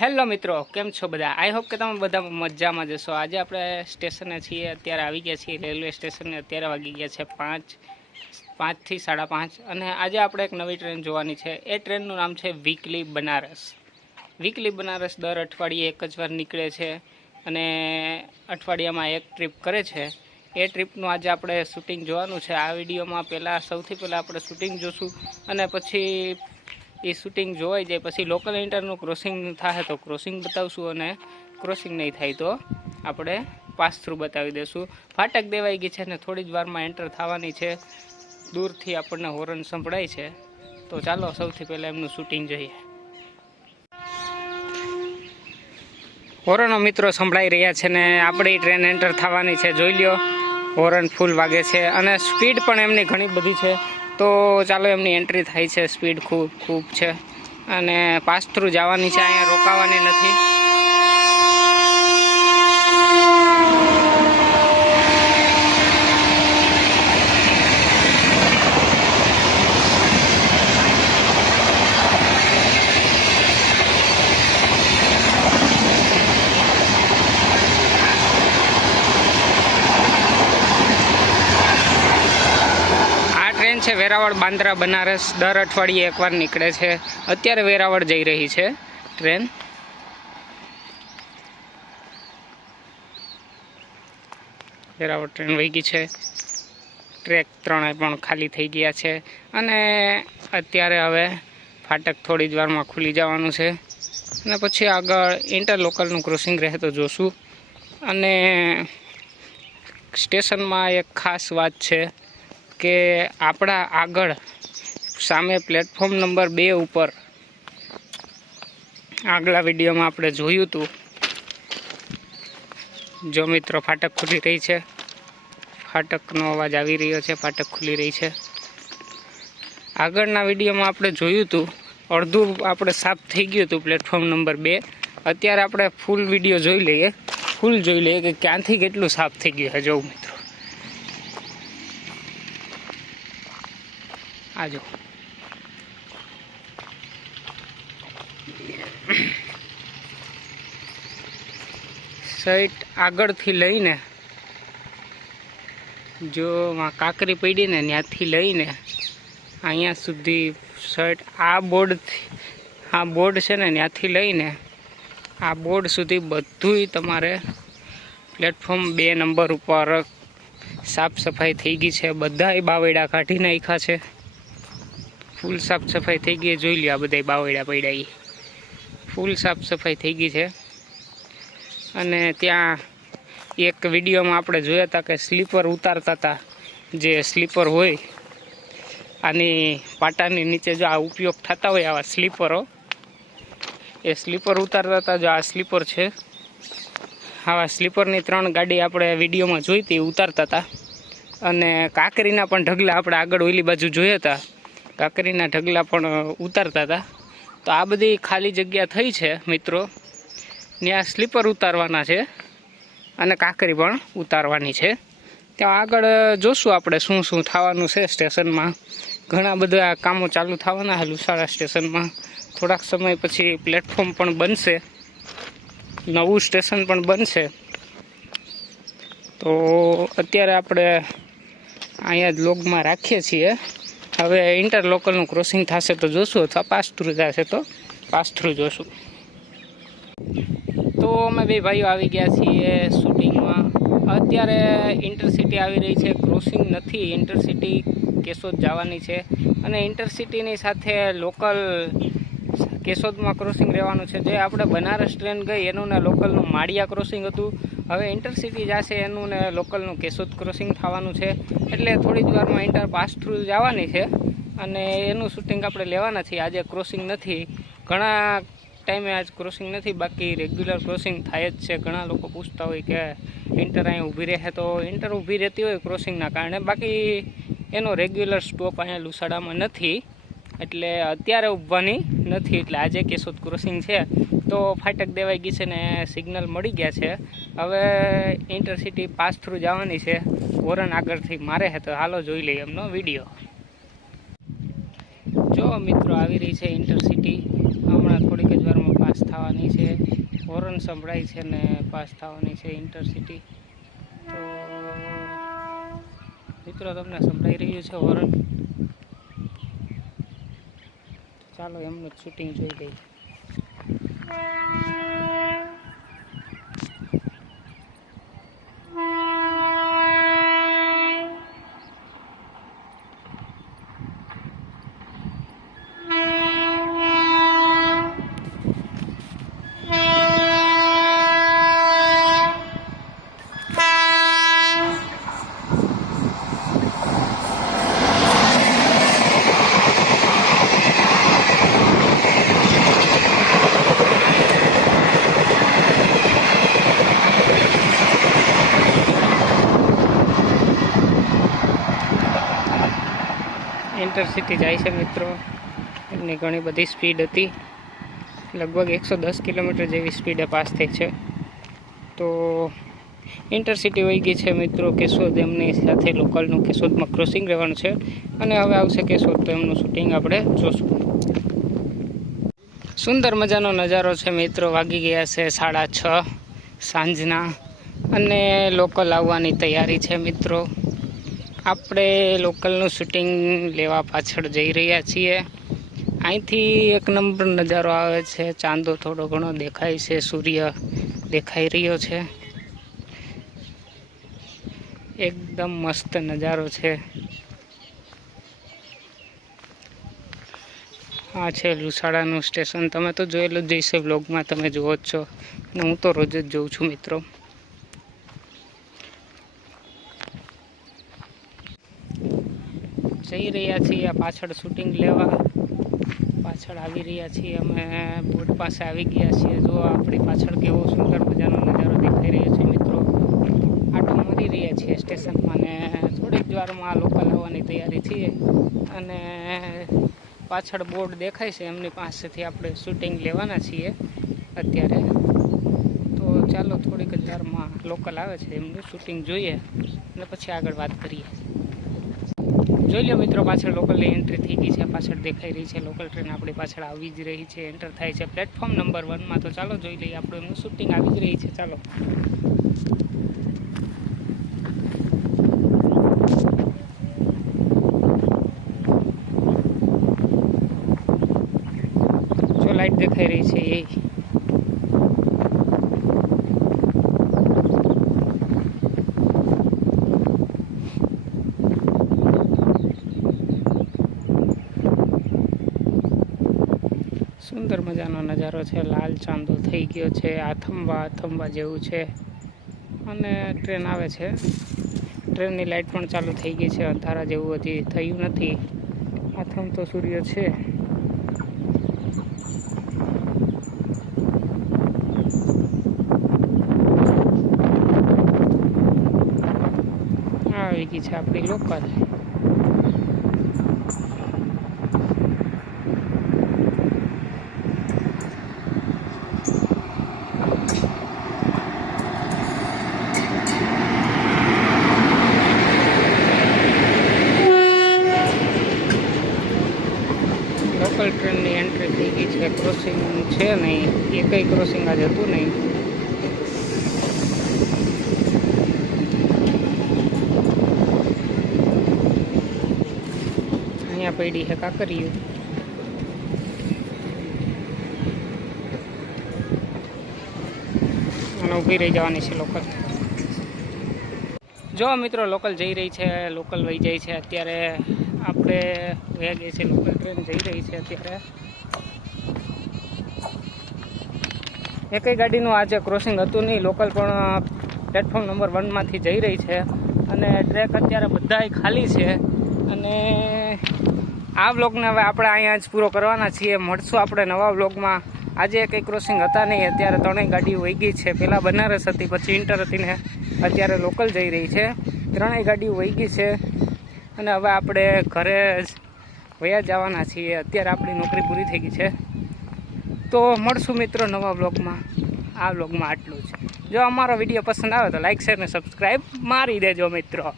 Hello મિત્રો, કેમ છો બધા? આઈ હોપ કે તમે બધા મજામાં જશો। આજે આપણે સ્ટેશને છીએ, અત્યારે આવી ગયા છીએ રેલવે સ્ટેશને। અત્યારે વાગી ગયા છે 5 થી 5:30 અને આજે આપણે એક નવી ટ્રેન જોવાની છે। એ ટ્રેનનું નામ છે વીકલી બનારસ। વીકલી બનારસ દર અઠવાડિયે એક જ વાર નીકળે છે અને અઠવાડિયામાં એક ટ્રીપ કરે છે। એ ટ્રીપનું આજે આપણે શૂટિંગ જોવાનું છે। આ વિડીયોમાં સૌથી પહેલાં આપણે શૂટિંગ જોશું અને પછી એ શૂટિંગ જોવાઈ જાય પછી લોકલ ઇન્ટરનું ક્રોસિંગ થાય તો ક્રોસિંગ બતાવશું અને ક્રોસિંગ નહીં થાય તો આપણે પાસ થ્રુ બતાવી દઈશું। ફાટક દેવાઈ ગઈ છે અને થોડી જ વારમાં એન્ટર થવાની છે। દૂરથી આપણને હોર્ન સંભળાય છે, તો ચાલો સૌથી પહેલાં એમનું શૂટિંગ જોઈએ। હોર્નો મિત્રો સંભળાઈ રહ્યા છે ને આપણી ટ્રેન એન્ટર થવાની છે। જોઈ લ્યો, હોર્ન ફૂલ વાગે છે અને સ્પીડ પણ એમની ઘણી બધી છે। તો ચાલો એમની એન્ટ્રી થાય છે। સ્પીડ ખૂબ છે અને પાસ થ્રુ જવાની છે, અહીંયા રોકાવાની નથી। છે વેરાવળ બાંદ્રા બનારસ દર અઠવાડિયે એકવાર નીકળે છે। અત્યારે વેરાવળ જઈ રહી છે ટ્રેન। વેરાવળ ટ્રેન વહી ગઈ છે। ટ્રેક 3 પણ ખાલી થઈ ગયા છે અને અત્યારે હવે ફાટક થોડી જ વારમાં ખુલી જવાનું છે અને પછી આગળ ઇન્ટરલોકલનું ક્રોસિંગ રહે તો જોશું। અને સ્ટેશનમાં એક ખાસ વાત છે કે આપણા આગળ સામે પ્લેટફોર્મ નંબર 2 ઉપર આગલા વિડીયોમાં આપણે જોયું હતું। જો મિત્રો, ફાટક ખુલી રહી છે, ફાટકનો અવાજ આવી રહ્યો છે, ફાટક ખુલી રહી છે। આગળના વિડીયોમાં આપણે જોયું હતું, અડધું આપણે સાફ થઈ ગયું હતું પ્લેટફોર્મ નંબર 2। અત્યારે આપણે ફૂલ વિડીયો જોઈ લઈએ, ફૂલ જોઈ લઈએ કે ક્યાંથી કેટલું સાફ થઈ ગયું છે। જોઉં મિત્રો, આજો સાઈડ આગળથી લઈને જો કાંકરી પડી ને ત્યાંથી લઈને અહીંયા સુધી સાઈડ આ બોર્ડ છે ને ત્યાંથી લઈને આ બોર્ડ સુધી બધુંય તમારે પ્લેટફોર્મ 2 નંબર ઉપર સાફ સફાઈ થઈ ગઈ છે। બધાય બાવડા કાઢી નાખ્યા છે, ફૂલ સાફ સફાઈ થઈ ગઈ। જોઈ લ્યો, આ બધા બાવડા પડ્યા એ ફૂલ સાફ સફાઈ થઈ ગઈ છે। અને ત્યાં એક વિડીયોમાં આપણે જોયા હતા કે સ્લીપર ઉતારતા હતા। જે સ્લીપર હોય આની પાટાની નીચે જો આ ઉપયોગ થતા હોય આવા સ્લીપરો, એ સ્લીપર ઉતારતા હતા। જો આ સ્લીપર છે, આવા સ્લીપરની 3 ગાડી આપણે વિડીયોમાં જોઈ હતી, ઉતારતા હતા। અને કાંકરીના પણ ઢગલા આપણે આગળ ઓલી બાજુ જોયા હતા, કાંકરીના ઢગલા પણ ઉતારતા હતા। તો આ બધી ખાલી જગ્યા થઈ છે મિત્રો, ત્યાં સ્લીપર ઉતારવાના છે અને કાંકરી પણ ઉતારવાની છે। ત્યાં આગળ જોશું આપણે શું શું થવાનું છે સ્ટેશનમાં। ઘણા બધા કામો ચાલુ થવાના છે લુસાડા સ્ટેશનમાં। થોડાક સમય પછી પ્લેટફોર્મ પણ બનશે, નવું સ્ટેશન પણ બનશે। તો અત્યારે આપણે અહીંયા જ લોગમાં રાખીએ છીએ। હવે ઇન્ટરલોકલનું ક્રોસિંગ થશે તો જોશું, અથવા પાસ થ્રુ જશે તો પાસ થ્રુ જોશું। તો અમે બે ભાઈઓ આવી ગયા છીએ શૂટિંગમાં। અત્યારે ઇન્ટરસિટી આવી રહી છે, ક્રોસિંગ નથી। ઇન્ટરસિટી કેશોદ જવાની છે અને ઇન્ટરસિટીની સાથે લોકલ કેશોદમાં ક્રોસિંગ રહેવાનું છે। જે આપણે બનારસ ટ્રેન ગઈ એનું ને લોકલનું માળિયા ક્રોસિંગ હતું, હવે ઇન્ટરસિટી જશે એનું ને લોકલનું કેશોદ ક્રોસિંગ થવાનું છે। એટલે થોડી જ વારમાં ઇન્ટર પાસ થ્રુ જવાની છે અને એનું શૂટિંગ આપણે લેવાના છીએ। આજે ક્રોસિંગ નથી, ઘણા ટાઈમે આજ ક્રોસિંગ નથી, બાકી રેગ્યુલર ક્રોસિંગ થાય જ છે। ઘણા લોકો પૂછતા હોય કે ઇન્ટર અહીં ઊભી રહે, તો ઇન્ટર ઊભી રહેતી હોય ક્રોસિંગના કારણે, બાકી એનો રેગ્યુલર સ્ટોપ અહીંયા લુસાડામાં નથી, એટલે અત્યારે ઊભવાની નથી। એટલે આજે કેશોદ ક્રોસિંગ છે તો ફાટક દેવાઈ ગઈ છે ને સિગ્નલ મળી ગયા છે। હવે ઇન્ટરસિટી પાસ થ્રુ જવાની છે, હોર્ન આગળથી મારે છે, તો હાલો જોઈ લઈએ એમનો વિડીયો। જો મિત્રો, આવી રહી છે ઇન્ટરસિટી, હમણાં થોડીક જ વારમાં પાસ થવાની છે। હોર્ન સંભળાય છે ને પાસ થવાની છે ઇન્ટરસિટી. તો મિત્રો તમને સંભળાઈ રહ્યું છે હોર્ન. ચાલો એમનું શૂટિંગ જોઈ લઈએ. ઇન્ટરસિટી જાય છે મિત્રો. એમની ઘણી બધી સ્પીડ હતી, લગભગ 110 કિલોમીટર જેવી સ્પીડે પાસ થઈ છે. તો ઇન્ટરસિટી વહી ગઈ છે મિત્રો કેશોદ. એમની સાથે લોકલનું કેશોદમાં ક્રોસિંગ રહેવાનું છે અને હવે આવશે કેશોદ, તો એમનું શૂટિંગ આપણે જોશું. સુંદર મજાનો નજારો છે મિત્રો. વાગી ગયા છે 6:30 સાંજના અને લોકલ આવવાની તૈયારી છે મિત્રો. આપણે લોકલનું શૂટિંગ લેવા પાછળ જઈ રહ્યા છીએ. અહીંથી એક નંબર નજારો આવે છે. ચાંદો થોડો ઘણો દેખાય છે, સૂર્ય દેખાઈ રહ્યો છે. એકદમ મસ્ત નજારો છે. આ છે લુસાડાનું સ્ટેશન. તમે તો જોયેલું જ હશે, વ્લોગમાં તમે જુઓ જ છો અને હું તો રોજ જ જોઉં છું મિત્રો. જઈ રહ્યા છીએ પાછળ શૂટિંગ લેવા. પાછળ આવી રહ્યા છીએ અમે, બોટ પાસે આવી ગયા છીએ. જો આપણી પાછળ કેવો સુંદર મજાનો નજારો દેખાઈ રહ્યો છે મિત્રો. આટો મારી રહ્યા છીએ સ્ટેશનમાં ને થોડીક જ વારમાં લોકલ આવવાની તૈયારી છીએ. અને પાછળ બોર્ડ દેખાય છે, એમની પાસેથી આપણે શૂટિંગ લેવાના છીએ અત્યારે. તો ચાલો થોડીક જ વારમાં લોકલ આવે છે, એમનું શૂટિંગ જોઈએ અને પછી આગળ વાત કરીએ. જોઈ લો મિત્રો, પાછળ લોકલની એન્ટ્રી થઈ ગઈ છે. પાછળ દેખાઈ રહી છે લોકલ ટ્રેન આપણી પાછળ આવી જ રહી છે, એન્ટર થાય છે પ્લેટફોર્મ નંબર 1માં. તો ચાલો જોઈ લઈએ, આપણું એમનું શૂટિંગ આવી જ રહી છે. ચાલો જો લાઈટ દેખાઈ રહી છે એ સુંદર મજાનો નજારો છે. લાલ ચાંદો થઈ ગયો છે, આથમવા જેવું છે. અને ટ્રેન આવે છે. ટ્રેનની લાઇટ પણ ચાલુ થઈ ગઈ છે. અંધારા જેવું હજી થયું નથી. આથમતો સૂર્ય છે. આવી ગઈ છે આપણી લોકલ. લોકલ ટ્રેનની એન્ટ્રી થઈ ગઈ છે. ક્રોસિંગ છે નહીં, એકઈ ક્રોસિંગ આજ હતું નહીં. અહીંયા પડી છે કાંકરિયું. અને ઊભી રહી જવાની છે લોકલ. જો મિત્રો લોકલ જઈ રહી છે, લોકલ વહી જાય છે. અત્યારે આપણે વહી ગઈ છે લોકલ ટ્રેન જઈ રહી છે. અત્યારે એકઈ ગાડીનું આજે ક્રોસિંગ હતું નહીં. લોકલ પણ પ્લેટફોર્મ નંબર 1માંથી જઈ રહી છે અને ટ્રેક અત્યારે બધાય ખાલી છે. અને આ વ્લોગને હવે આપણે અહીંયા જ પૂરો કરવાના છીએ. મળશું આપણે નવા વ્લોગમાં. આજે કંઈ ક્રોસિંગ હતા નહીં. અત્યારે 3 ગાડીઓ વહી ગઈ છે. પહેલાં બનારસ હતી, પછી ઇન્ટર હતી ને અત્યારે લોકલ જઈ રહી છે. 3 ગાડીઓ વહી ગઈ છે અને હવે આપણે ઘરે જ વયા જવાના છીએ. અત્યારે આપણી નોકરી પૂરી થઈ ગઈ છે. તો મળશું મિત્રો નવા વ્લોગમાં. આ વ્લોગમાં આટલું જ. જો અમારો વિડીયો પસંદ આવે તો લાઈક, શેર અને સબસ્ક્રાઈબ મારી દેજો મિત્રો.